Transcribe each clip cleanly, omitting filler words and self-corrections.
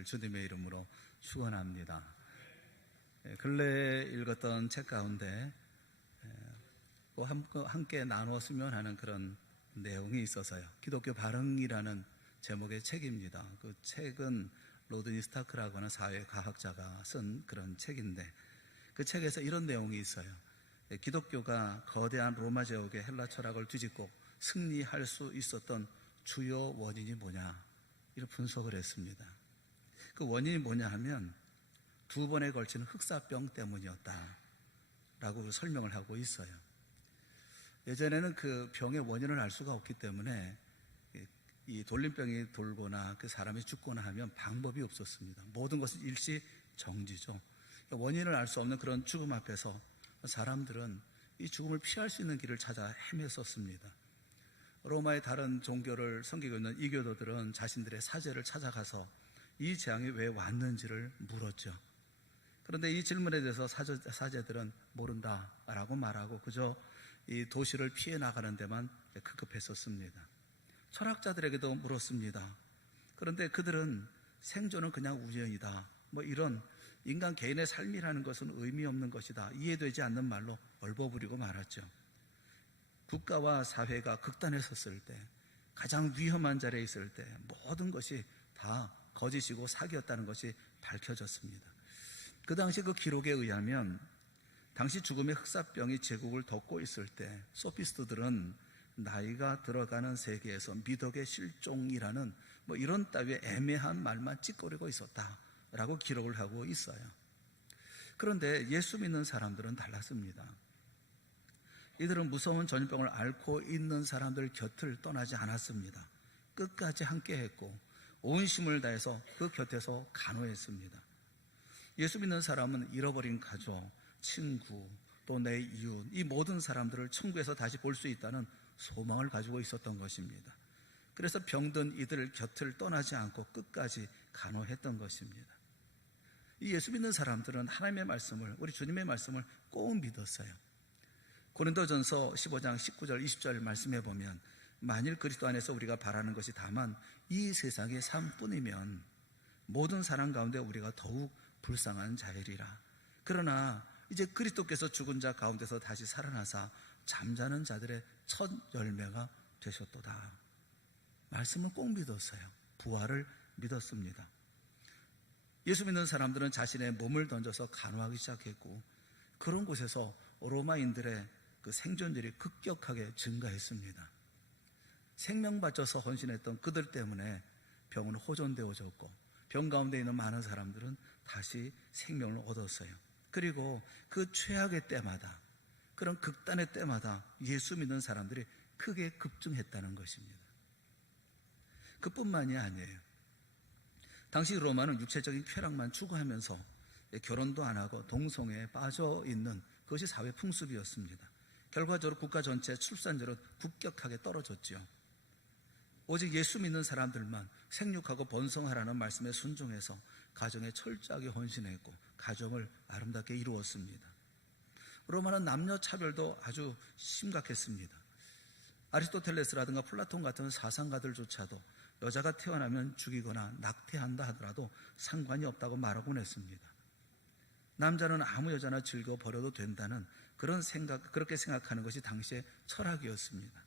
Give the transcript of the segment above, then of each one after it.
되시기를 주님의 이름으로 축원합니다. 근래에 읽었던 책 가운데 함께 나눴으면 하는 그런 내용이 있어서요. 기독교 발흥이라는 제목의 책입니다. 그 책은 로드니 스타크라고 하는 사회과학자가 쓴 그런 책인데, 그 책에서 이런 내용이 있어요. 기독교가 거대한 로마 제국의 헬라 철학을 뒤집고 승리할 수 있었던 주요 원인이 뭐냐, 이런 분석을 했습니다. 그 원인이 뭐냐 하면 2번에 걸친 흑사병 때문이었다 라고 설명을 하고 있어요. 예전에는 그 병의 원인을 알 수가 없기 때문에 이 돌림병이 돌거나 그 사람이 죽거나 하면 방법이 없었습니다. 모든 것은 일시정지죠. 원인을 알 수 없는 그런 죽음 앞에서 사람들은 이 죽음을 피할 수 있는 길을 찾아 헤맸었습니다. 로마의 다른 종교를 섬기고 있는 이교도들은 자신들의 사제를 찾아가서 이 재앙이 왜 왔는지를 물었죠. 그런데 이 질문에 대해서 사제들은 모른다라고 말하고 그저 이 도시를 피해 나가는 데만 급급했었습니다. 철학자들에게도 물었습니다. 그런데 그들은 생존은 그냥 우연이다, 이런 인간 개인의 삶이라는 것은 의미 없는 것이다, 이해되지 않는 말로 얼버무리고 말았죠. 국가와 사회가 극단에 섰을 때, 가장 위험한 자리에 있을 때 모든 것이 다 거짓이고 사기였다는 것이 밝혀졌습니다. 그 당시 그 기록에 의하면 당시 죽음의 흑사병이 제국을 덮고 있을 때 소피스트들은 나이가 들어가는 세계에서 미덕의 실종이라는 이런 따위의 애매한 말만 찌꺼리고 있었다라고 기록을 하고 있어요. 그런데 예수 믿는 사람들은 달랐습니다. 이들은 무서운 전염병을 앓고 있는 사람들 곁을 떠나지 않았습니다. 끝까지 함께했고 온 힘을 다해서 그 곁에서 간호했습니다. 예수 믿는 사람은 잃어버린 가족, 친구, 또 내 이웃, 이 모든 사람들을 천국에서 다시 볼 수 있다는 소망을 가지고 있었던 것입니다. 그래서 병든 이들 곁을 떠나지 않고 끝까지 간호했던 것입니다. 이 예수 믿는 사람들은 하나님의 말씀을, 우리 주님의 말씀을 꼭 믿었어요. 고린도전서 15장 19절 20절 말씀해 보면, 만일 그리스도 안에서 우리가 바라는 것이 다만 이 세상의 삶뿐이면 모든 사람 가운데 우리가 더욱 불쌍한 자이리라. 그러나 이제 그리스도께서 죽은 자 가운데서 다시 살아나사 잠자는 자들의 첫 열매가 되셨도다. 말씀을 꼭 믿었어요. 부활을 믿었습니다. 예수 믿는 사람들은 자신의 몸을 던져서 간호하기 시작했고, 그런 곳에서 로마인들의 그 생존율이 급격하게 증가했습니다. 생명 바쳐서 헌신했던 그들 때문에 병은 호전되어졌고, 병 가운데 있는 많은 사람들은 다시 생명을 얻었어요. 그리고 그 최악의 때마다, 그런 극단의 때마다 예수 믿는 사람들이 크게 급증했다는 것입니다. 그뿐만이 아니에요. 당시 로마는 육체적인 쾌락만 추구하면서 결혼도 안 하고 동성애에 빠져 있는 그것이 사회 풍습이었습니다. 결과적으로 국가 전체의 출산율은 급격하게 떨어졌죠. 오직 예수 믿는 사람들만 생육하고 번성하라는 말씀에 순종해서 가정에 철저하게 헌신했고 가정을 아름답게 이루었습니다. 로마는 남녀 차별도 아주 심각했습니다. 아리스토텔레스라든가 플라톤 같은 사상가들조차도 여자가 태어나면 죽이거나 낙태한다 하더라도 상관이 없다고 말하곤 했습니다. 남자는 아무 여자나 즐겨 버려도 된다는 그렇게 생각하는 것이 당시의 철학이었습니다.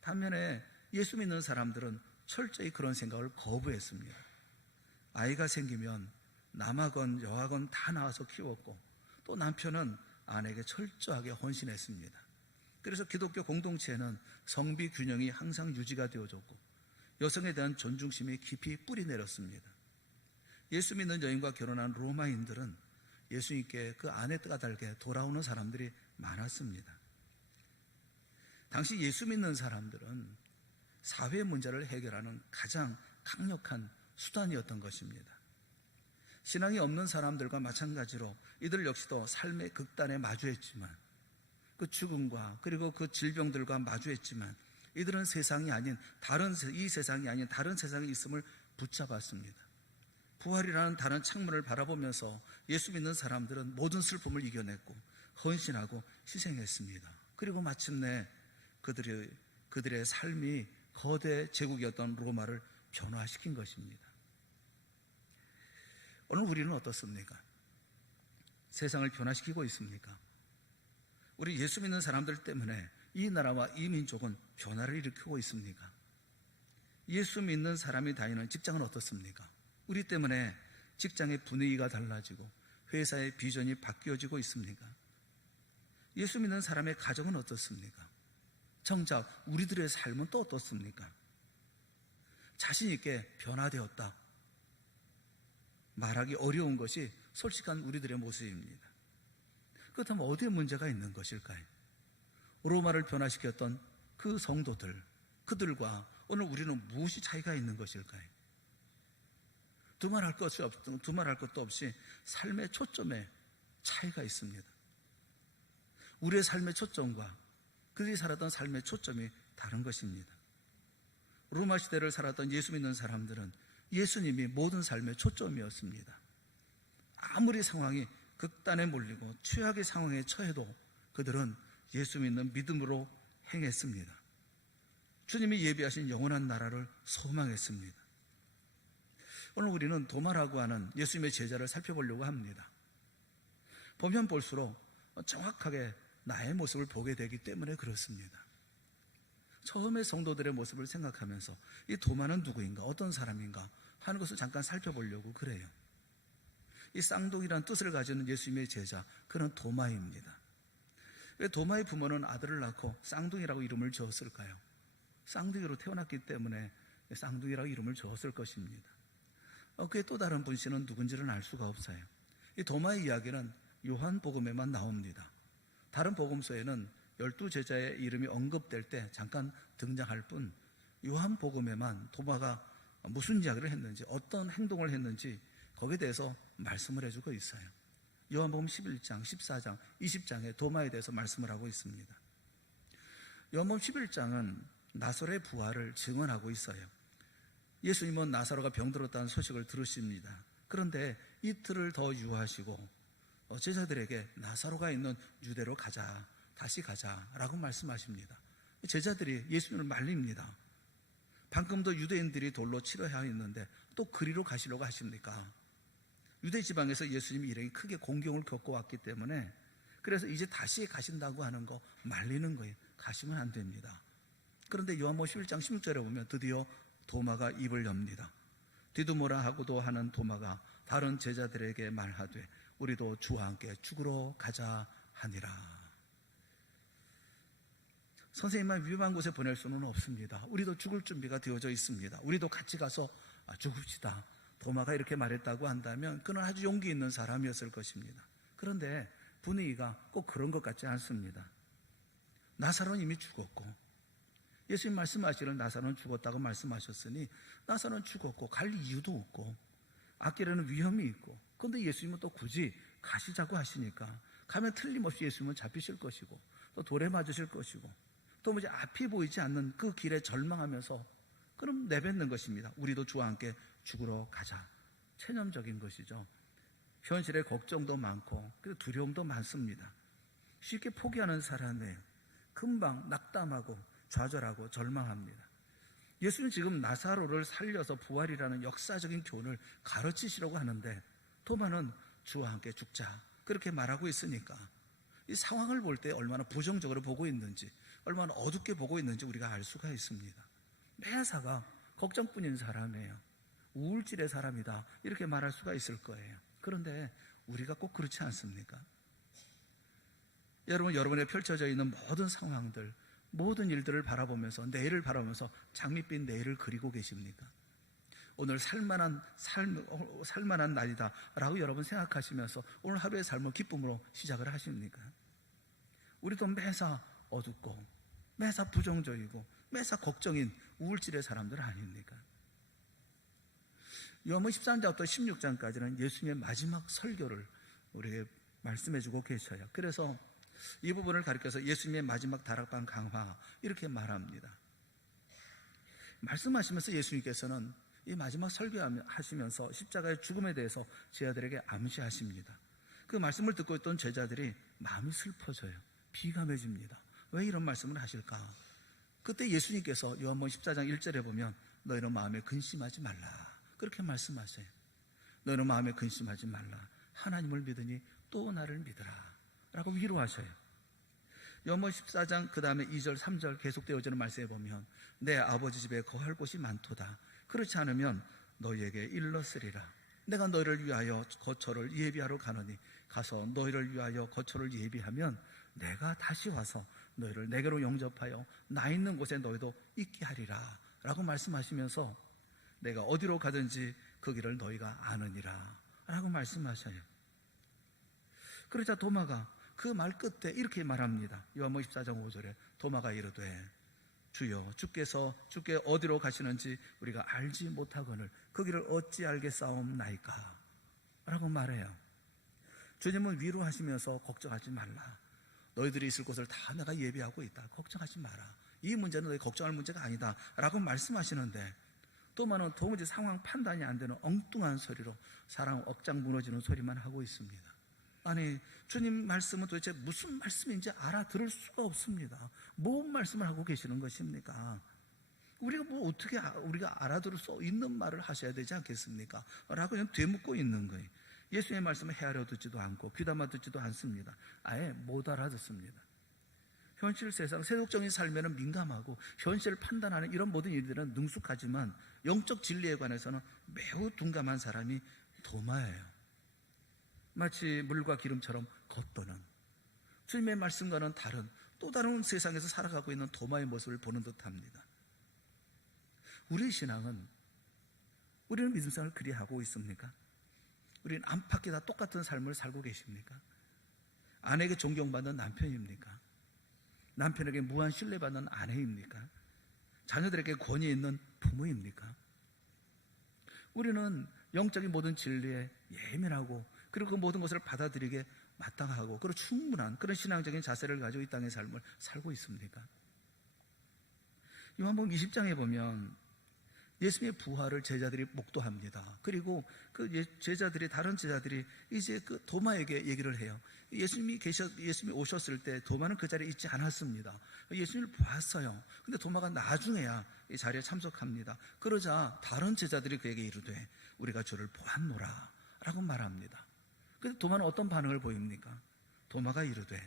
반면에 예수 믿는 사람들은 철저히 그런 생각을 거부했습니다. 아이가 생기면 남하건 여하건 다 낳아서 키웠고, 또 남편은 아내에게 철저하게 헌신했습니다. 그래서 기독교 공동체에는 성비 균형이 항상 유지가 되어졌고, 여성에 대한 존중심이 깊이 뿌리 내렸습니다. 예수 믿는 여인과 결혼한 로마인들은 예수님께 그 아내가 달게 돌아오는 사람들이 많았습니다. 당시 예수 믿는 사람들은 사회 문제를 해결하는 가장 강력한 수단이었던 것입니다. 신앙이 없는 사람들과 마찬가지로 이들 역시도 삶의 극단에 마주했지만, 그 죽음과 그리고 그 질병들과 마주했지만, 이들은 세상이 아닌 이 세상이 아닌 다른 세상에 있음을 붙잡았습니다. 부활이라는 다른 창문을 바라보면서 예수 믿는 사람들은 모든 슬픔을 이겨냈고 헌신하고 희생했습니다. 그리고 마침내 그들의 삶이 거대 제국이었던 로마를 변화시킨 것입니다. 오늘 우리는 어떻습니까? 세상을 변화시키고 있습니까? 우리 예수 믿는 사람들 때문에 이 나라와 이 민족은 변화를 일으키고 있습니까? 예수 믿는 사람이 다니는 직장은 어떻습니까? 우리 때문에 직장의 분위기가 달라지고 회사의 비전이 바뀌어지고 있습니까? 예수 믿는 사람의 가정은 어떻습니까? 정작 우리들의 삶은 또 어떻습니까? 자신 있게 변화되었다 말하기 어려운 것이 솔직한 우리들의 모습입니다. 그렇다면 어디에 문제가 있는 것일까요? 로마를 변화시켰던 그 성도들, 그들과 오늘 우리는 무엇이 차이가 있는 것일까요? 두말할 것도 없이 삶의 초점에 차이가 있습니다. 우리의 삶의 초점과 그들이 살았던 삶의 초점이 다른 것입니다. 로마 시대를 살았던 예수 믿는 사람들은 예수님이 모든 삶의 초점이었습니다. 아무리 상황이 극단에 몰리고 최악의 상황에 처해도 그들은 예수 믿는 믿음으로 행했습니다. 주님이 예비하신 영원한 나라를 소망했습니다. 오늘 우리는 도마라고 하는 예수님의 제자를 살펴보려고 합니다. 보면 볼수록 정확하게 나의 모습을 보게 되기 때문에 그렇습니다. 처음에 성도들의 모습을 생각하면서 이 도마는 누구인가, 어떤 사람인가 하는 것을 잠깐 살펴보려고 그래요. 이 쌍둥이란 뜻을 가지는 예수님의 제자, 그는 도마입니다. 왜 도마의 부모는 아들을 낳고 쌍둥이라고 이름을 지었을까요? 쌍둥이로 태어났기 때문에 쌍둥이라고 이름을 지었을 것입니다. 그의 또 다른 분신은 누군지는 알 수가 없어요. 이 도마의 이야기는 요한복음에만 나옵니다. 다른 복음서에는 12제자의 이름이 언급될 때 잠깐 등장할 뿐, 요한복음에만 도마가 무슨 이야기를 했는지, 어떤 행동을 했는지 거기에 대해서 말씀을 해주고 있어요. 요한복음 11장, 14장, 20장에 도마에 대해서 말씀을 하고 있습니다. 요한복음 11장은 나사로의 부활을 증언하고 있어요. 예수님은 나사로가 병들었다는 소식을 들으십니다. 그런데 이틀을 더 유하시고 제자들에게 나사로가 있는 유대로 가자, 다시 가자라고 말씀하십니다. 제자들이 예수님을 말립니다. 방금도 유대인들이 돌로 치러야 했는데 또 그리로 가시려고 하십니까? 유대 지방에서 예수님이 이렇게 크게 공경을 겪어왔기 때문에, 그래서 이제 다시 가신다고 하는 거 말리는 거예요. 가시면 안 됩니다. 그런데 요한복음 11장 16절에 보면 드디어 도마가 입을 엽니다. 디두모라 하고도 하는 도마가 다른 제자들에게 말하되 우리도 주와 함께 죽으러 가자 하니라. 선생님만 위험한 곳에 보낼 수는 없습니다. 우리도 죽을 준비가 되어져 있습니다. 우리도 같이 가서 죽읍시다. 도마가 이렇게 말했다고 한다면 그는 아주 용기 있는 사람이었을 것입니다. 그런데 분위기가 꼭 그런 것 같지 않습니다. 나사로는 이미 죽었고, 예수님 말씀하시기를 나사로는 죽었다고 말씀하셨으니 나사로는 죽었고 갈 이유도 없고 앞길에는 위험이 있고, 그런데 예수님은 또 굳이 가시자고 하시니까 가면 틀림없이 예수님은 잡히실 것이고 또 돌에 맞으실 것이고 또 이제 앞이 보이지 않는 그 길에 절망하면서 그럼 내뱉는 것입니다. 우리도 주와 함께 죽으러 가자. 체념적인 것이죠. 현실에 걱정도 많고 그리고 두려움도 많습니다. 쉽게 포기하는 사람이에요. 금방 낙담하고 좌절하고 절망합니다. 예수는 지금 나사로를 살려서 부활이라는 역사적인 교훈을 가르치시려고 하는데 도마는 주와 함께 죽자 그렇게 말하고 있으니까 이 상황을 볼 때 얼마나 부정적으로 보고 있는지, 얼마나 어둡게 보고 있는지 우리가 알 수가 있습니다. 매사가 걱정뿐인 사람이에요. 우울질의 사람이다 이렇게 말할 수가 있을 거예요. 그런데 우리가 꼭 그렇지 않습니까? 여러분에 펼쳐져 있는 모든 상황들, 모든 일들을 바라보면서, 내일을 바라보면서 장밋빛 내일을 그리고 계십니까? 오늘 살만한 날이다 라고 여러분 생각하시면서 오늘 하루의 삶을 기쁨으로 시작을 하십니까? 우리도 매사 어둡고 매사 부정적이고 매사 걱정인 우울질의 사람들 아닙니까? 요한복음 13장부터 16장까지는 예수님의 마지막 설교를 우리에게 말씀해 주고 계셔요. 그래서 이 부분을 가리켜서 예수님의 마지막 다락방 강화 이렇게 말합니다. 말씀하시면서 예수님께서는 이 마지막 설교하시면서 십자가의 죽음에 대해서 제자들에게 암시하십니다. 그 말씀을 듣고 있던 제자들이 마음이 슬퍼져요. 비감해집니다. 왜 이런 말씀을 하실까? 그때 예수님께서 요한복음 14장 1절에 보면 너희는 마음에 근심하지 말라 그렇게 말씀하세요. 너는 마음에 근심하지 말라. 하나님을 믿으니 또 나를 믿으라 라고 위로하셔요. 요한복음 14장 그 다음에 2절 3절 계속 되어지는 말씀에 보면 내 아버지 집에 거할 곳이 많도다. 그렇지 않으면 너희에게 일렀으리라. 내가 너희를 위하여 거처를 예비하러 가노니 가서 너희를 위하여 거처를 예비하면 내가 다시 와서 너희를 내게로 영접하여 나 있는 곳에 너희도 있게 하리라 라고 말씀하시면서 내가 어디로 가든지 그 길을 너희가 아느니라 라고 말씀하셔요. 그러자 도마가 그 말 끝에 이렇게 말합니다. 요한복음 14장 5절에 도마가 이르되 주여 주께 어디로 가시는지 우리가 알지 못하거늘 그 길을 어찌 알겠사옵나이까 라고 말해요. 주님은 위로하시면서 걱정하지 말라. 너희들이 있을 곳을 다 내가 예비하고 있다. 걱정하지 마라. 이 문제는 너희 걱정할 문제가 아니다 라고 말씀하시는데 도마는 도무지 상황 판단이 안 되는 엉뚱한 소리로 사람 억장 무너지는 소리만 하고 있습니다. 아니, 주님 말씀은 도대체 무슨 말씀인지 알아들을 수가 없습니다. 뭔 말씀을 하고 계시는 것입니까? 우리가 어떻게 우리가 알아들을 수 있는 말을 하셔야 되지 않겠습니까? 라고 그냥 되묻고 있는 거예요. 예수님의 말씀을 헤아려 듣지도 않고 귀담아 듣지도 않습니다. 아예 못 알아듣습니다. 현실 세상 세속적인 삶에는 민감하고 현실을 판단하는 이런 모든 일들은 능숙하지만 영적 진리에 관해서는 매우 둔감한 사람이 도마예요. 마치 물과 기름처럼 겉도는 주님의 말씀과는 다른 또 다른 세상에서 살아가고 있는 도마의 모습을 보는 듯합니다. 우리의 신앙은 우리는 믿음생활을 그리 하고 있습니까? 우리는 안팎이 다 똑같은 삶을 살고 계십니까? 아내에게 존경받는 남편입니까? 남편에게 무한 신뢰받는 아내입니까? 자녀들에게 권위 있는 부모입니까? 우리는 영적인 모든 진리에 예민하고 그리고 그 모든 것을 받아들이게 마땅하고 그리고 충분한 그런 신앙적인 자세를 가지고 이 땅의 삶을 살고 있습니까? 요한복음 20장에 보면 예수님의 부활을 제자들이 목도합니다. 그리고 그 제자들이 다른 제자들이 이제 그 도마에게 얘기를 해요. 예수님이 오셨을 때 도마는 그 자리에 있지 않았습니다. 예수님을 보았어요. 근데 도마가 나중에야 이 자리에 참석합니다. 그러자 다른 제자들이 그에게 이르되 우리가 주를 보았노라 라고 말합니다. 근데 도마는 어떤 반응을 보입니까? 도마가 이르되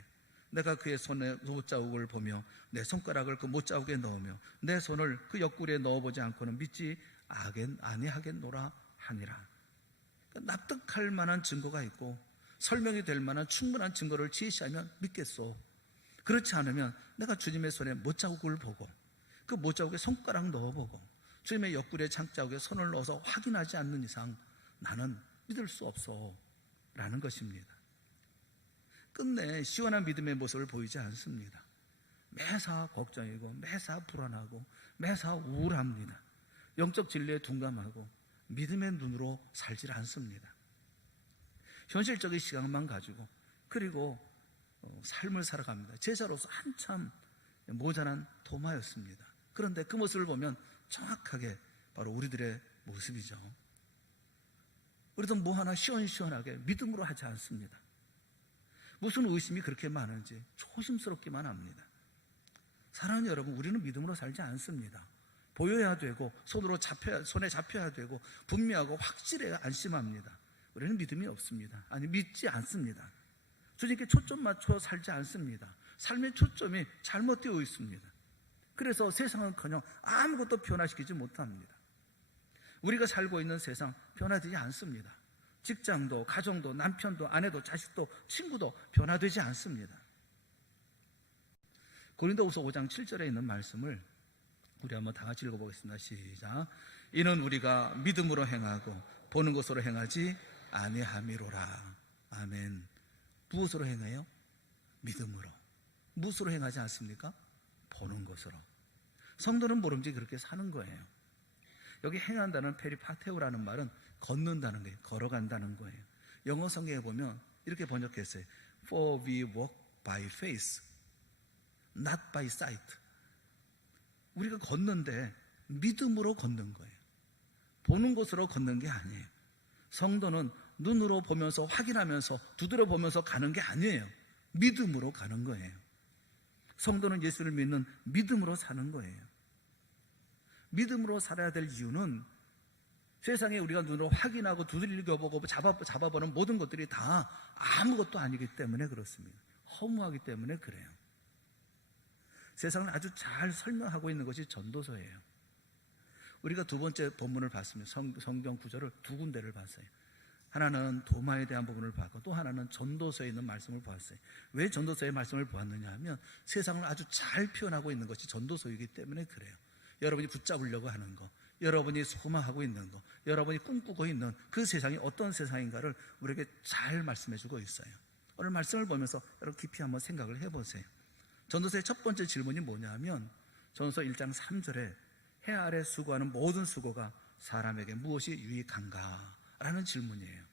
내가 그의 손에 못자국을 보며 내 손가락을 그 못자국에 넣으며 내 손을 그 옆구리에 넣어보지 않고는 믿지 아니하겠노라 하니라. 그러니까 납득할 만한 증거가 있고 설명이 될 만한 충분한 증거를 제시하면 믿겠소. 그렇지 않으면 내가 주님의 손에 못자국을 보고 그 못자국에 손가락 넣어보고 주님의 옆구리에 장자국에 손을 넣어서 확인하지 않는 이상 나는 믿을 수 없소 라는 것입니다. 끝내 시원한 믿음의 모습을 보이지 않습니다. 매사 걱정이고 매사 불안하고 매사 우울합니다. 영적 진리에 둔감하고 믿음의 눈으로 살질 않습니다. 현실적인 시각만 가지고 그리고 삶을 살아갑니다. 제자로서 한참 모자란 도마였습니다. 그런데 그 모습을 보면 정확하게 바로 우리들의 모습이죠. 우리도 뭐 하나 시원시원하게 믿음으로 하지 않습니다. 무슨 의심이 그렇게 많은지 조심스럽기만 합니다. 사랑하는 여러분, 우리는 믿음으로 살지 않습니다. 보여야 되고 손에 잡혀야 되고 분명하고 확실해야 안심합니다. 우리는 믿음이 없습니다. 아니, 믿지 않습니다. 주님께 초점 맞춰 살지 않습니다. 삶의 초점이 잘못되어 있습니다. 그래서 세상은커녕 아무것도 변화시키지 못합니다. 우리가 살고 있는 세상 변화되지 않습니다. 직장도, 가정도, 남편도, 아내도, 자식도, 친구도 변화되지 않습니다. 고린도후서 5장 7절에 있는 말씀을 우리 한번 다 같이 읽어보겠습니다. 시작. 이는 우리가 믿음으로 행하고 보는 것으로 행하지 아니함이로라. 아멘. 무엇으로 행해요? 믿음으로. 무엇으로 행하지 않습니까? 보는 것으로. 성도는 모름지기 그렇게 사는 거예요. 여기 행한다는 페리파테오라는 말은 걷는다는 거예요. 걸어간다는 거예요. 영어 성경에 보면 이렇게 번역했어요. For we walk by faith, not by sight. 우리가 걷는데 믿음으로 걷는 거예요. 보는 것으로 걷는 게 아니에요. 성도는 눈으로 보면서 확인하면서 두드려 보면서 가는 게 아니에요. 믿음으로 가는 거예요. 성도는 예수를 믿는 믿음으로 사는 거예요. 믿음으로 살아야 될 이유는 세상에 우리가 눈으로 확인하고 두들겨보고 잡아보는 모든 것들이 다 아무것도 아니기 때문에 그렇습니다. 허무하기 때문에 그래요. 세상을 아주 잘 설명하고 있는 것이 전도서예요. 우리가 두 번째 본문을 봤습니다. 성경 구절을 두 군데를 봤어요. 하나는 도마에 대한 부분을 봤고 또 하나는 전도서에 있는 말씀을 보았어요. 왜 전도서의 말씀을 보았느냐 하면 세상을 아주 잘 표현하고 있는 것이 전도서이기 때문에 그래요. 여러분이 붙잡으려고 하는 거, 여러분이 소망하고 있는 거, 여러분이 꿈꾸고 있는 그 세상이 어떤 세상인가를 우리에게 잘 말씀해주고 있어요. 오늘 말씀을 보면서 여러분 깊이 한번 생각을 해보세요. 전도서의 첫 번째 질문이 뭐냐면 전도서 1장 3절에 해 아래 수고하는 모든 수고가 사람에게 무엇이 유익한가? 라는 질문이에요.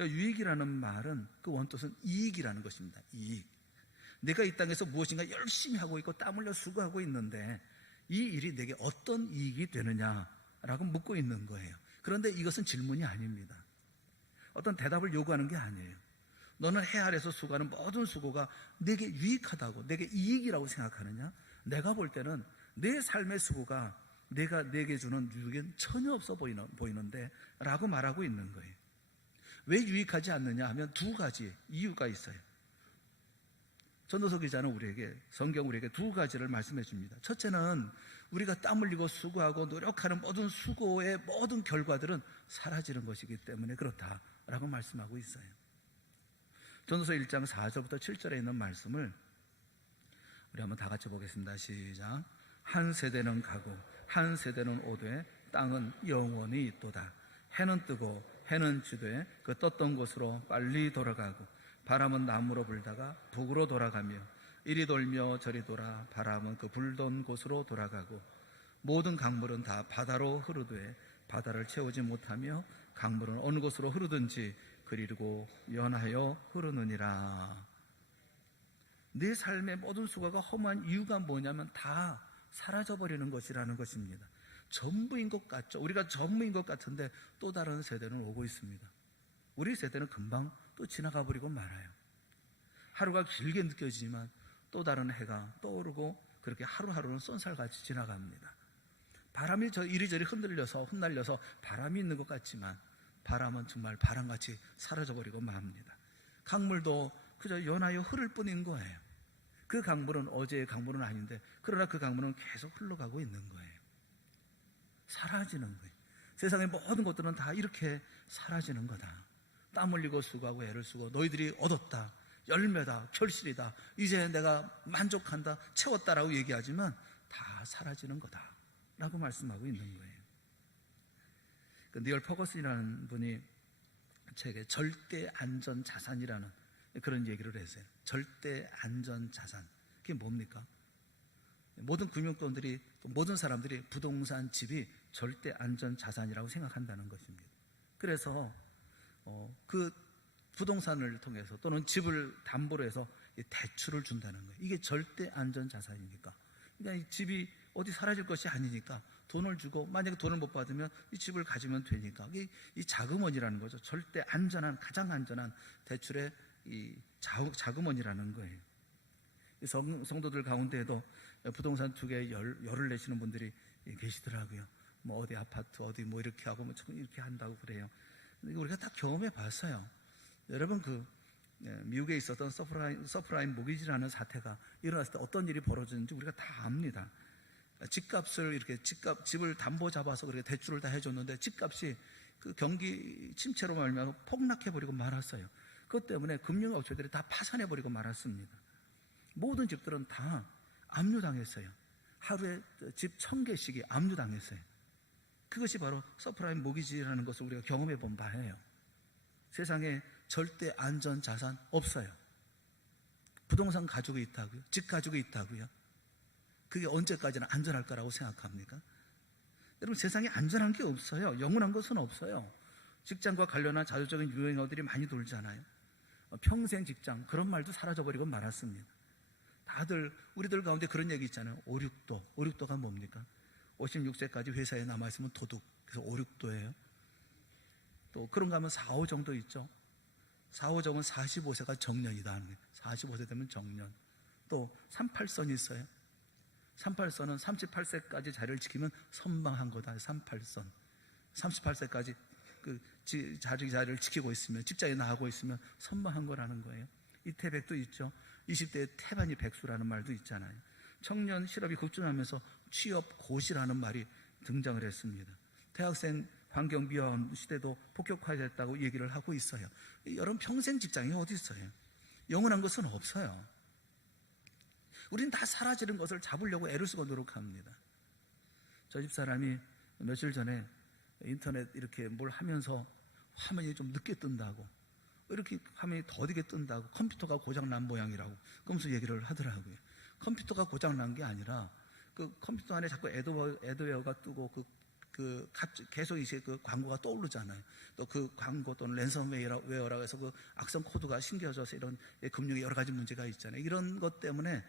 유익이라는 말은 그 원뜻은 이익이라는 것입니다. 이익. 내가 이 땅에서 무엇인가 열심히 하고 있고 땀 흘려 수고하고 있는데 이 일이 내게 어떤 이익이 되느냐라고 묻고 있는 거예요. 그런데 이것은 질문이 아닙니다. 어떤 대답을 요구하는 게 아니에요. 너는 해 아래서 수고하는 모든 수고가 내게 유익하다고, 내게 이익이라고 생각하느냐? 내가 볼 때는 내 삶의 수고가 내가 내게 주는 유익은 전혀 없어 보이는데 라고 말하고 있는 거예요. 왜 유익하지 않느냐 하면 두 가지 이유가 있어요. 전도서 기자는 성경 우리에게 두 가지를 말씀해 줍니다. 첫째는 우리가 땀 흘리고 수고하고 노력하는 모든 수고의 모든 결과들은 사라지는 것이기 때문에 그렇다라고 말씀하고 있어요. 전도서 1장 4절부터 7절에 있는 말씀을 우리 한번 다 같이 보겠습니다. 시작. 한 세대는 가고 한 세대는 오되 땅은 영원히 있도다. 해는 뜨고 해는 지되 그 떴던 곳으로 빨리 돌아가고 바람은 남으로 불다가 북으로 돌아가며 이리 돌며 저리 돌아 바람은 그 불던 곳으로 돌아가고 모든 강물은 다 바다로 흐르되 바다를 채우지 못하며 강물은 어느 곳으로 흐르든지 그리고 연하여 흐르느니라. 내 삶의 모든 수고가 허무한 이유가 뭐냐면 다 사라져버리는 것이라는 것입니다. 전부인 것 같죠. 우리가 전부인 것 같은데 또 다른 세대는 오고 있습니다. 우리 세대는 금방 또 지나가 버리고 말아요. 하루가 길게 느껴지지만 또 다른 해가 떠오르고 그렇게 하루하루는 쏜살같이 지나갑니다. 바람이 이리저리 흩날려서 바람이 있는 것 같지만 바람은 정말 바람같이 사라져버리고 맙니다. 강물도 그저 연하여 흐를 뿐인 거예요. 그 강물은 어제의 강물은 아닌데 그러나 그 강물은 계속 흘러가고 있는 거예요. 사라지는 거예요. 세상의 모든 것들은 다 이렇게 사라지는 거다. 땀 흘리고 수고하고 애를 쓰고 너희들이 얻었다, 열매다, 결실이다, 이제 내가 만족한다, 채웠다라고 얘기하지만 다 사라지는 거다 라고 말씀하고 있는 거예요. 니얼 퍼거슨이라는 분이 책에 절대 안전 자산이라는 그런 얘기를 했어요. 절대 안전 자산. 그게 뭡니까? 모든 금융권들이, 모든 사람들이 부동산, 집이 절대 안전 자산이라고 생각한다는 것입니다. 그래서 그 부동산을 통해서 또는 집을 담보로 해서 대출을 준다는 거예요. 이게 절대 안전 자산이니까. 그러니까 이 집이 어디 사라질 것이 아니니까 돈을 주고 만약에 돈을 못 받으면 이 집을 가지면 되니까 이 자금원이라는 거죠. 절대 안전한, 가장 안전한 대출의 이 자금원이라는 거예요. 성도들 가운데에도 부동산 투기에 열을 내시는 분들이 계시더라고요. 뭐 어디 아파트 어디 뭐 이렇게 하고 뭐 이렇게 한다고 그래요. 우리가 다 경험해 봤어요. 여러분 미국에 있었던 서프라임 모기지라는 사태가 일어났을 때 어떤 일이 벌어졌는지 우리가 다 압니다. 집을 담보 잡아서 그렇게 대출을 다 해줬는데 집값이 그 경기 침체로 말미암아 폭락해버리고 말았어요. 그것 때문에 금융업체들이 다 파산해버리고 말았습니다. 모든 집들은 다 압류당했어요. 하루에 집 1000개씩이 압류당했어요. 그것이 바로 서프라임 모기지라는 것을 우리가 경험해 본 바예요. 세상에 절대 안전 자산 없어요. 부동산 가지고 있다고요? 집 가지고 있다고요? 그게 언제까지나 안전할 거라고 생각합니까? 여러분, 세상에 안전한 게 없어요. 영원한 것은 없어요. 직장과 관련한 자조적인 유행어들이 많이 돌잖아요. 평생 직장, 그런 말도 사라져버리고 말았습니다. 다들 우리들 가운데 그런 얘기 있잖아요. 5, 6도. 5, 6도가 뭡니까? 56세까지 회사에 남아있으면 도둑. 그래서 5, 6도예요. 또 그런가 하면 4, 5 정도 있죠. 4, 5 정은 45세가 정년이다 하는 거예요. 45세 되면 정년. 또 38선이 있어요. 38선은 38세까지 자리를 지키면 선방한 거다. 38선. 38세까지 자리를 지키고 있으면, 직장에 나가고 있으면 선망한 거라는 거예요. 이태백도 있죠. 20대에 태반이 백수라는 말도 있잖아요. 청년 실업이 급증하면서 취업 고시라는 말이 등장을 했습니다. 대학생 환경 미화원 시대도 본격화됐다고 얘기를 하고 있어요. 여러분, 평생 직장이 어디 있어요? 영원한 것은 없어요. 우린 다 사라지는 것을 잡으려고 애를 쓰고 노력합니다. 저 집사람이 며칠 전에 인터넷 이렇게 뭘 하면서 화면이 좀 늦게 뜬다고, 이렇게 화면이 더디게 뜬다고, 컴퓨터가 고장난 모양이라고 그러면서 얘기를 하더라고요. 컴퓨터가 고장난 게 아니라 그 컴퓨터 안에 자꾸 애드웨어가 뜨고 계속 이제 그 광고가 떠오르잖아요. 또 그 광고 또는 랜섬웨어라고 해서 그 악성 코드가 심겨져서 이런 금융의 여러 가지 문제가 있잖아요. 이런 것 때문에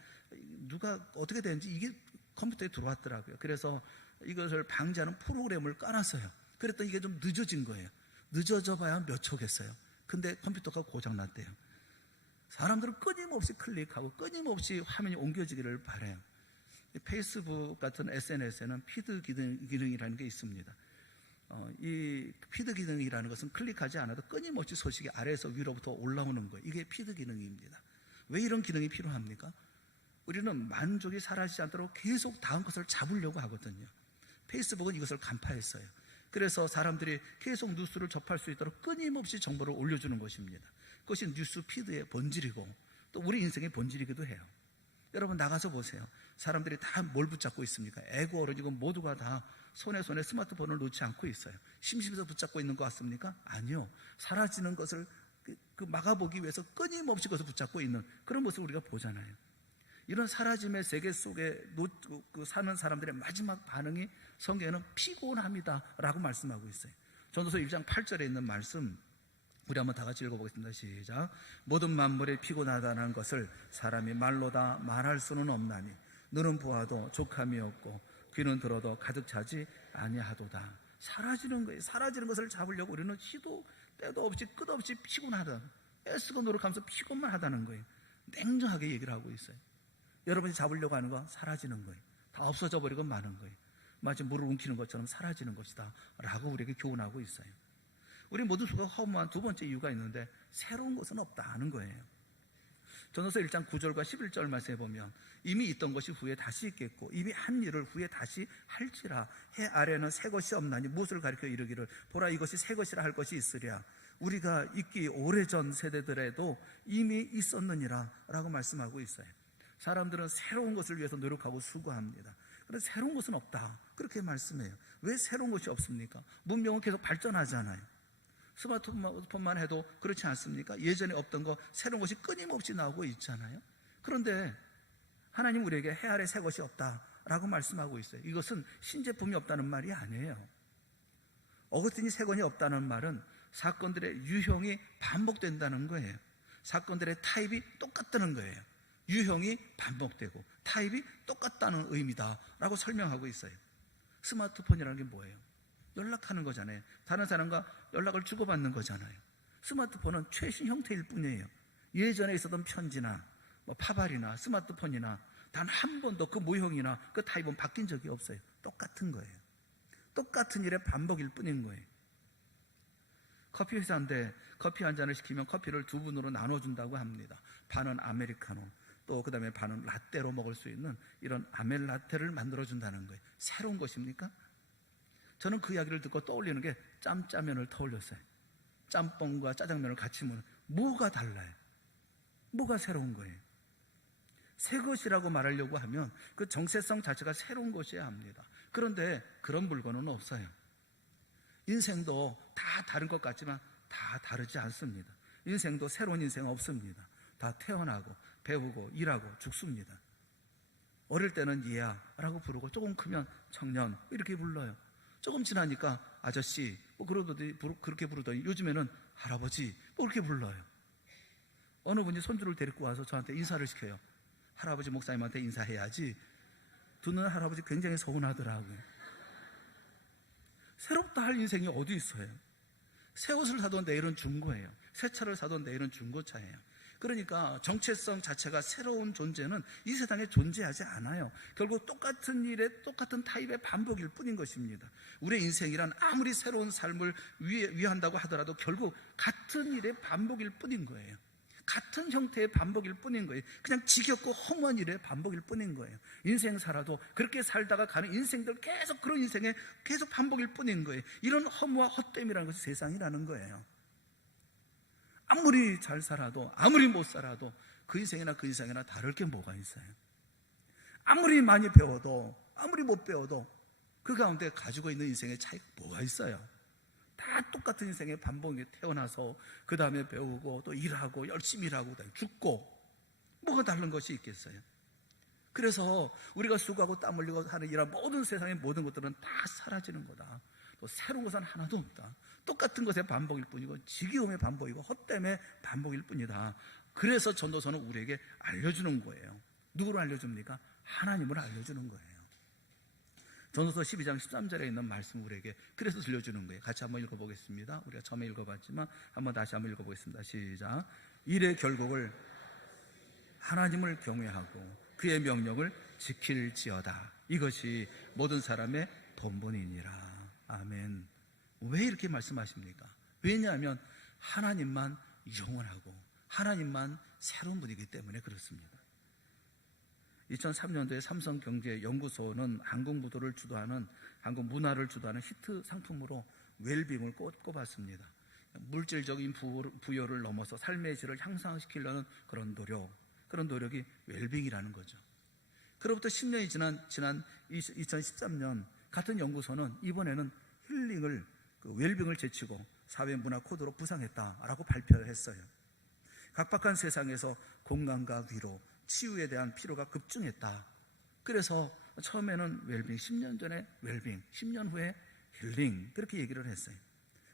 누가 어떻게 되는지 이게 컴퓨터에 들어왔더라고요. 그래서 이것을 방지하는 프로그램을 깔았어요. 그랬더니 이게 좀 늦어진 거예요. 늦어져 봐야 몇 초겠어요. 근데 컴퓨터가 고장났대요. 사람들은 끊임없이 클릭하고 끊임없이 화면이 옮겨지기를 바라요. 페이스북 같은 SNS에는 피드 기능이라는 게 있습니다. 이 피드 기능이라는 것은 클릭하지 않아도 끊임없이 소식이 아래에서 위로부터 올라오는 거예요. 이게 피드 기능입니다. 왜 이런 기능이 필요합니까? 우리는 만족이 사라지지 않도록 계속 다음 것을 잡으려고 하거든요. 페이스북은 이것을 간파했어요. 그래서 사람들이 계속 뉴스를 접할 수 있도록 끊임없이 정보를 올려주는 것입니다. 그것이 뉴스 피드의 본질이고 또 우리 인생의 본질이기도 해요. 여러분, 나가서 보세요. 사람들이 다 뭘 붙잡고 있습니까? 애고 어른이고 모두가 다 손에 스마트폰을 놓지 않고 있어요. 심심해서 붙잡고 있는 것 같습니까? 아니요. 사라지는 것을 막아보기 위해서 끊임없이 그것을 붙잡고 있는 그런 모습을 우리가 보잖아요. 이런 사라짐의 세계 속에 사는 사람들의 마지막 반응이 성경에는 피곤합니다 라고 말씀하고 있어요. 전도서 1장 8절에 있는 말씀, 우리 한번 다 같이 읽어보겠습니다. 시작. 모든 만물이 피곤하다는 것을 사람이 말로 다 말할 수는 없나니 눈은 보아도 족함이 없고 귀는 들어도 가득 차지 아니하도다. 사라지는 거예요. 사라지는 것을 잡으려고 우리는 시도 때도 없이 끝없이 피곤하다, 애쓰고 노력하면서 피곤만 하다는 거예요. 냉정하게 얘기를 하고 있어요. 여러분이 잡으려고 하는 거 사라지는 거예요. 다 없어져 버리고 마는 거예요. 마치 물을 움키는 것처럼 사라지는 것이다 라고 우리에게 교훈하고 있어요. 우리 모두 속에 허무한 두 번째 이유가 있는데, 새로운 것은 없다는 거예요. 전도서 1장 9절과 11절 말씀에 보면 이미 있던 것이 후에 다시 있겠고 이미 한 일을 후에 다시 할지라. 해 아래는 새 것이 없나니 무엇을 가리켜 이르기를 보라 이것이 새 것이라 할 것이 있으랴. 우리가 있기 오래전 세대들에도 이미 있었느니라 라고 말씀하고 있어요. 사람들은 새로운 것을 위해서 노력하고 수고합니다. 그런데 새로운 것은 없다 그렇게 말씀해요. 왜 새로운 것이 없습니까? 문명은 계속 발전하잖아요. 스마트폰만 해도 그렇지 않습니까? 예전에 없던 거 새로운 것이 끊임없이 나오고 있잖아요. 그런데 하나님 우리에게 해 아래 새 것이 없다라고 말씀하고 있어요. 이것은 신제품이 없다는 말이 아니에요. 어거스틴이 새 것이 없다는 말은 사건들의 유형이 반복된다는 거예요. 사건들의 타입이 똑같다는 거예요. 유형이 반복되고 타입이 똑같다는 의미다라고 설명하고 있어요. 스마트폰이라는 게 뭐예요? 연락하는 거잖아요. 다른 사람과 연락을 주고받는 거잖아요. 스마트폰은 최신 형태일 뿐이에요. 예전에 있었던 편지나 파발이나 스마트폰이나 단 한 번도 그 모형이나 그 타입은 바뀐 적이 없어요. 똑같은 거예요. 똑같은 일의 반복일 뿐인 거예요. 커피 회사인데 커피 한 잔을 시키면 커피를 두 분으로 나눠준다고 합니다. 반은 아메리카노, 또 그 다음에 반은 라떼로 먹을 수 있는 이런 아멜라떼를 만들어준다는 거예요. 새로운 것입니까? 저는 그 이야기를 듣고 떠올리는 게 짬짜면을 떠올렸어요. 짬뽕과 짜장면을 같이 먹으면 뭐가 달라요? 뭐가 새로운 거예요? 새 것이라고 말하려고 하면 그 정체성 자체가 새로운 것이어야 합니다. 그런데 그런 물건은 없어요. 인생도 다 다른 것 같지만 다 다르지 않습니다. 인생도 새로운 인생 없습니다. 다 태어나고 배우고 일하고 죽습니다. 어릴 때는 얘야라고 부르고 조금 크면 청년 이렇게 불러요. 조금 지나니까 아저씨 그렇게 부르더니 요즘에는 할아버지 그렇게 불러요. 어느 분이 손주를 데리고 와서 저한테 인사를 시켜요. 할아버지 목사님한테 인사해야지. 듣는 할아버지 굉장히 서운하더라고요. 새롭다 할 인생이 어디 있어요? 새 옷을 사던 내일은 중고예요. 새 차를 사던 내일은 중고차예요. 그러니까 정체성 자체가 새로운 존재는 이 세상에 존재하지 않아요. 결국 똑같은 일에 똑같은 타입의 반복일 뿐인 것입니다. 우리의 인생이란 아무리 새로운 삶을 위한다고 하더라도 결국 같은 일의 반복일 뿐인 거예요. 같은 형태의 반복일 뿐인 거예요. 그냥 지겹고 허무한 일의 반복일 뿐인 거예요. 인생 살아도 그렇게 살다가 가는 인생들 계속 그런 인생에 계속 반복일 뿐인 거예요. 이런 허무와 헛됨이라는 것이 세상이라는 거예요. 아무리 잘 살아도 아무리 못 살아도 그 인생이나 그 인생이나 다를 게 뭐가 있어요. 아무리 많이 배워도 아무리 못 배워도 그 가운데 가지고 있는 인생의 차이가 뭐가 있어요. 다 똑같은 인생의 반복에 태어나서 그 다음에 배우고 또 일하고 열심히 일하고 죽고 뭐가 다른 것이 있겠어요. 그래서 우리가 수고하고 땀 흘리고 하는 이런 모든 세상의 모든 것들은 다 사라지는 거다. 또 새로운 것은 하나도 없다. 똑같은 것의 반복일 뿐이고 지겨움의 반복이고 헛됨의 반복일 뿐이다. 그래서 전도서는 우리에게 알려주는 거예요. 누구를 알려줍니까? 하나님을 알려주는 거예요. 전도서 12장 13절에 있는 말씀 우리에게 그래서 들려주는 거예요. 같이 한번 읽어보겠습니다. 우리가 처음에 읽어봤지만 한번 다시 한번 읽어보겠습니다. 시작. 일의 결국을 하나님을 경외하고 그의 명령을 지킬지어다. 이것이 모든 사람의 본분이니라. 아멘. 왜 이렇게 말씀하십니까? 왜냐하면 하나님만 영원하고 하나님만 새로운 분이기 때문에 그렇습니다. 2003년도에 삼성경제연구소는 한국 무도를 주도하는 한국 문화를 주도하는 히트 상품으로 웰빙을 꼽았습니다. 물질적인 부여를 넘어서 삶의 질을 향상시키려는 그런 노력이 웰빙이라는 거죠. 그로부터 10년이 지난 2013년 같은 연구소는 이번에는 힐링을 웰빙을 제치고 사회문화 코드로 부상했다라고 발표했어요. 각박한 세상에서 공감과 위로, 치유에 대한 필요가 급증했다. 그래서 처음에는 웰빙, 10년 전에 웰빙, 10년 후에 힐링, 그렇게 얘기를 했어요.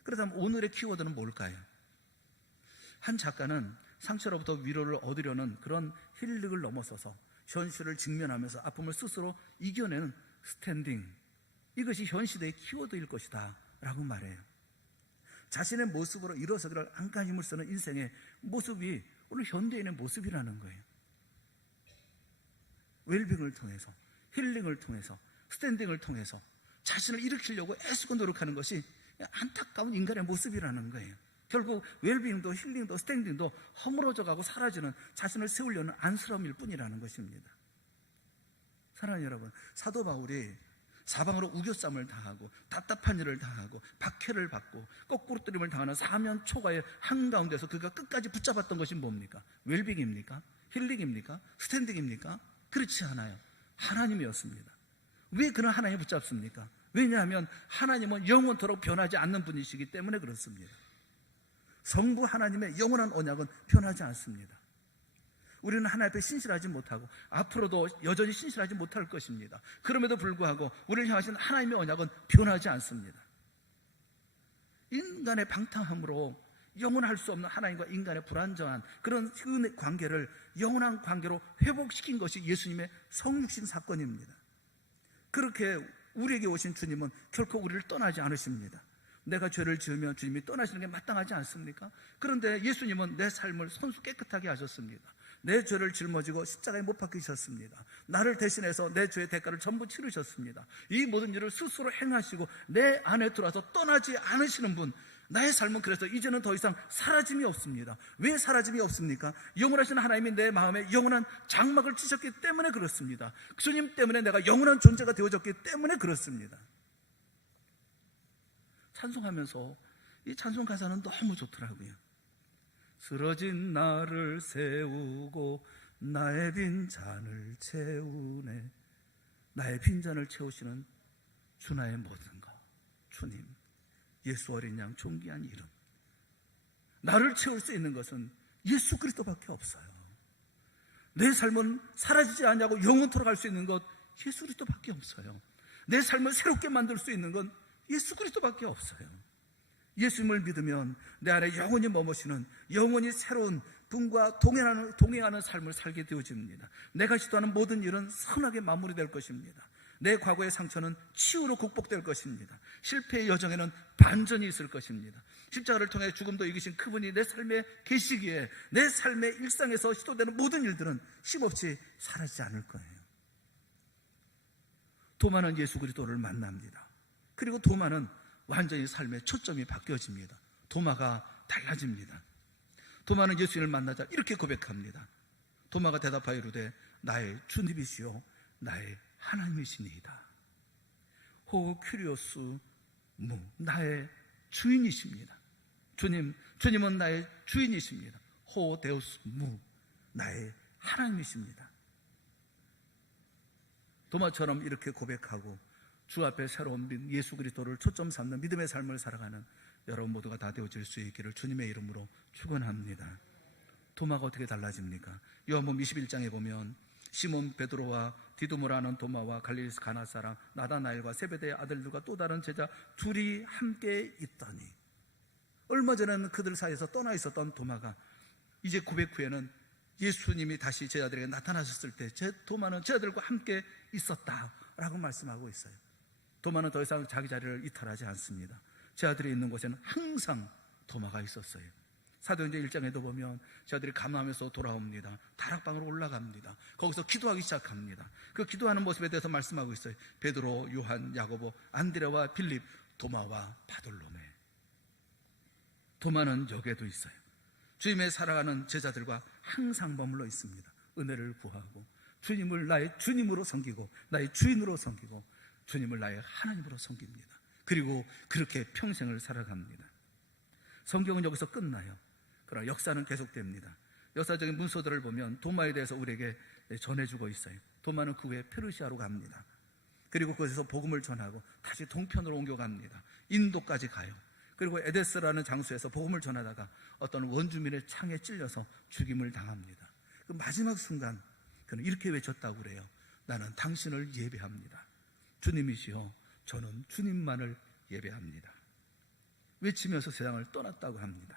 그렇다면 오늘의 키워드는 뭘까요? 한 작가는 상처로부터 위로를 얻으려는 그런 힐링을 넘어서서 현실을 직면하면서 아픔을 스스로 이겨내는 스탠딩, 이것이 현 시대의 키워드일 것이다 라고 말해요. 자신의 모습으로 일어서기를 안간힘을 쓰는 인생의 모습이 오늘 현대인의 모습이라는 거예요. 웰빙을 통해서, 힐링을 통해서, 스탠딩을 통해서 자신을 일으키려고 애쓰고 노력하는 것이 안타까운 인간의 모습이라는 거예요. 결국 웰빙도 힐링도 스탠딩도 허물어져가고 사라지는 자신을 세우려는 안쓰러움일 뿐이라는 것입니다. 사랑하는 여러분, 사도 바울이 사방으로 우겨쌈을 당하고 답답한 일을 당하고 박해를 받고 거꾸로 뜨림을 당하는 사면 초가의 한가운데서 그가 끝까지 붙잡았던 것이 뭡니까? 웰빙입니까? 힐링입니까? 스탠딩입니까? 그렇지 않아요. 하나님이었습니다. 왜 그런 하나님을 붙잡습니까? 왜냐하면 하나님은 영원토록 변하지 않는 분이시기 때문에 그렇습니다. 성부 하나님의 영원한 언약은 변하지 않습니다. 우리는 하나님 앞에 신실하지 못하고 앞으로도 여전히 신실하지 못할 것입니다. 그럼에도 불구하고 우리를 향하신 하나님의 언약은 변하지 않습니다. 인간의 방탕함으로 영원할 수 없는 하나님과 인간의 불안정한 그런 관계를 영원한 관계로 회복시킨 것이 예수님의 성육신 사건입니다. 그렇게 우리에게 오신 주님은 결코 우리를 떠나지 않으십니다. 내가 죄를 지으면 주님이 떠나시는 게 마땅하지 않습니까? 그런데 예수님은 내 삶을 손수 깨끗하게 하셨습니다. 내 죄를 짊어지고 십자가에 못 박히셨습니다. 나를 대신해서 내 죄의 대가를 전부 치르셨습니다. 이 모든 일을 스스로 행하시고 내 안에 들어와서 떠나지 않으시는 분, 나의 삶은 그래서 이제는 더 이상 사라짐이 없습니다. 왜 사라짐이 없습니까? 영원하신 하나님이 내 마음에 영원한 장막을 치셨기 때문에 그렇습니다. 주님 때문에 내가 영원한 존재가 되어졌기 때문에 그렇습니다. 찬송하면서 이 찬송 가사는 너무 좋더라고요. 쓰러진 나를 세우고 나의 빈잔을 채우네. 나의 빈잔을 채우시는 주 나의 모든 것, 주님, 예수 어린 양 존귀한 이름. 나를 채울 수 있는 것은 예수 그리스도밖에 없어요. 내 삶은 사라지지 않냐고 영원토록 할 수 있는 것 예수 그리스도밖에 없어요. 내 삶을 새롭게 만들 수 있는 건 예수 그리스도밖에 없어요. 예수님을 믿으면 내 안에 영원히 머무시는 영원히 새로운 분과 동행하는 삶을 살게 되어집니다. 내가 시도하는 모든 일은 선하게 마무리될 것입니다. 내 과거의 상처는 치유로 극복될 것입니다. 실패의 여정에는 반전이 있을 것입니다. 십자가를 통해 죽음도 이기신 그분이 내 삶에 계시기에 내 삶의 일상에서 시도되는 모든 일들은 쉼없이 사라지지 않을 거예요. 도마는 예수 그리스도를 만납니다. 그리고 도마는 완전히 삶의 초점이 바뀌어집니다. 도마가 달라집니다. 도마는 예수님을 만나자 이렇게 고백합니다. 도마가 대답하여 이르되 나의 주님이시요 나의 하나님이시니이다. 호 큐리오스 무, 나의 주인이십니다. 주님은 나의 주인이십니다. 호 데우스 무, 나의 하나님이십니다. 도마처럼 이렇게 고백하고 주 앞에 새로운 예수 그리스도를 초점 삼는 믿음의 삶을 살아가는 여러분 모두가 다 되어질 수 있기를 주님의 이름으로 축원합니다. 도마가 어떻게 달라집니까? 요한복음 21장에 보면 시몬 베드로와 디두모라는 도마와 갈릴리 가나 사람 나다나엘과 세베대의 아들들과 또 다른 제자 둘이 함께 있더니, 얼마 전에는 그들 사이에서 떠나 있었던 도마가 이제 고백 후에는 예수님이 다시 제자들에게 나타나셨을 때 도마는 제자들과 함께 있었다라고 말씀하고 있어요. 도마는 더 이상 자기 자리를 이탈하지 않습니다. 제자들이 있는 곳에는 항상 도마가 있었어요. 사도행전 1장에도 보면 제자들이 감화하면서 돌아옵니다. 다락방으로 올라갑니다. 거기서 기도하기 시작합니다. 그 기도하는 모습에 대해서 말씀하고 있어요. 베드로, 요한, 야고보, 안드레와 빌립, 도마와 바돌로메. 도마는 여기에도 있어요. 주님의 살아가는 제자들과 항상 머물러 있습니다. 은혜를 구하고 주님을 나의 주님으로 섬기고 나의 주인으로 섬기고 주님을 나의 하나님으로 섬깁니다. 그리고 그렇게 평생을 살아갑니다. 성경은 여기서 끝나요. 그러나 역사는 계속됩니다. 역사적인 문서들을 보면 도마에 대해서 우리에게 전해주고 있어요. 도마는 그 후에 페르시아로 갑니다. 그리고 그곳에서 복음을 전하고 다시 동편으로 옮겨갑니다. 인도까지 가요. 그리고 에데스라는 장소에서 복음을 전하다가 어떤 원주민의 창에 찔려서 죽임을 당합니다. 그 마지막 순간 그는 이렇게 외쳤다고 그래요. 나는 당신을 예배합니다. 주님이시여 저는 주님만을 예배합니다. 외치면서 세상을 떠났다고 합니다.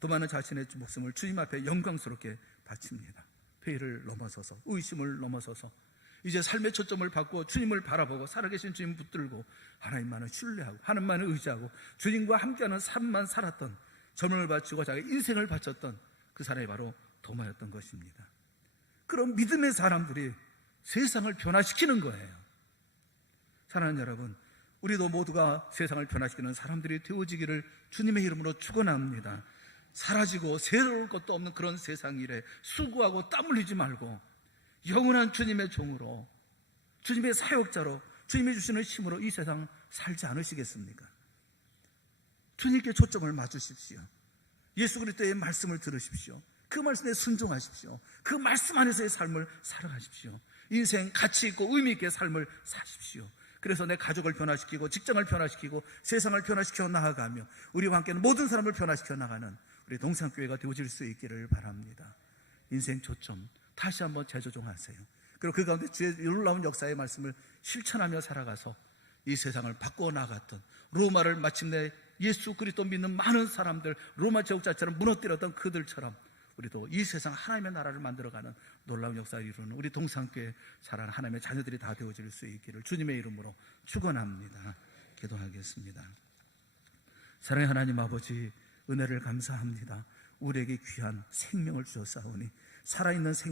도마는 자신의 목숨을 주님 앞에 영광스럽게 바칩니다. 회의를 넘어서서, 의심을 넘어서서 이제 삶의 초점을 바꾸어 주님을 바라보고 살아계신 주님 붙들고 하나님만을 신뢰하고 하나님만을 의지하고 주님과 함께하는 삶만 살았던, 젊음을 바치고 자기 인생을 바쳤던 그 사람이 바로 도마였던 것입니다. 그런 믿음의 사람들이 세상을 변화시키는 거예요. 사랑하는 여러분, 우리도 모두가 세상을 변화시키는 사람들이 되어지기를 주님의 이름으로 축원합니다. 사라지고 새로울 것도 없는 그런 세상 일에 수고하고 땀 흘리지 말고 영원한 주님의 종으로, 주님의 사역자로, 주님이 주시는 힘으로 이 세상 살지 않으시겠습니까? 주님께 초점을 맞추십시오. 예수 그리스도의 말씀을 들으십시오. 그 말씀에 순종하십시오. 그 말씀 안에서의 삶을 살아가십시오. 인생 가치 있고 의미 있게 삶을 사십시오. 그래서 내 가족을 변화시키고 직장을 변화시키고 세상을 변화시켜 나아가며 우리와 함께는 모든 사람을 변화시켜 나가는 우리 동산교회가 되어질 수 있기를 바랍니다. 인생 초점 다시 한번 재조정하세요. 그리고 그 가운데 주의 놀라운 역사의 말씀을 실천하며 살아가서 이 세상을 바꾸어 나갔던, 로마를 마침내 예수 그리스도 믿는 많은 사람들, 로마 제국자처럼 무너뜨렸던 그들처럼 우리도 이 세상 하나님의 나라를 만들어가는 놀라운 역사를 이루는 우리 동산교회 사랑하는 하나님의 자녀들이 다 되어질 수 있기를 주님의 이름으로 축원합니다. 기도하겠습니다. 사랑의 하나님 아버지, 은혜를 감사합니다. 우리에게 귀한 생명을 주셨사오니 살아있는 생명